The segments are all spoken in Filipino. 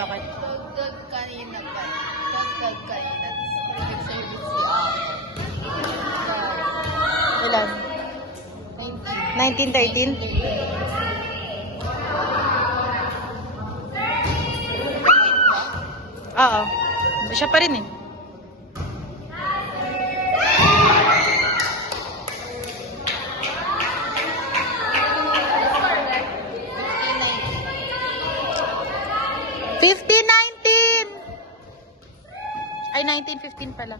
Bakit? Dagdag kanina pa. Dagdag kanina. Public service si Ako. Ilan? 19. 1913? Oo. Siya pa rin eh. Fifteen, nineteen! Ay, nineteen, fifteen pala.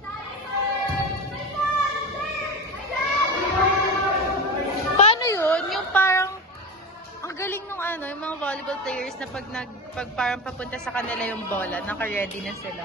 Paano yun? Yung parang, ang galing nung ano, yung mga volleyball players na pag, nag, pag parang papunta sa kanila yung bola, naka-ready na sila.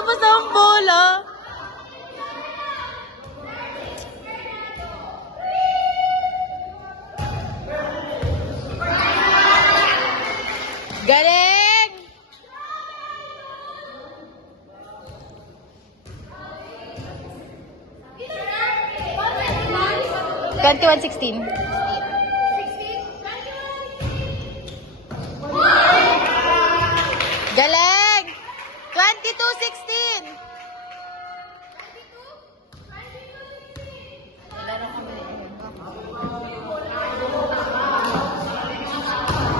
Takay na ang bola! Galing! Twenty-one sixteen. 22.16.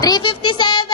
Three fifty seven.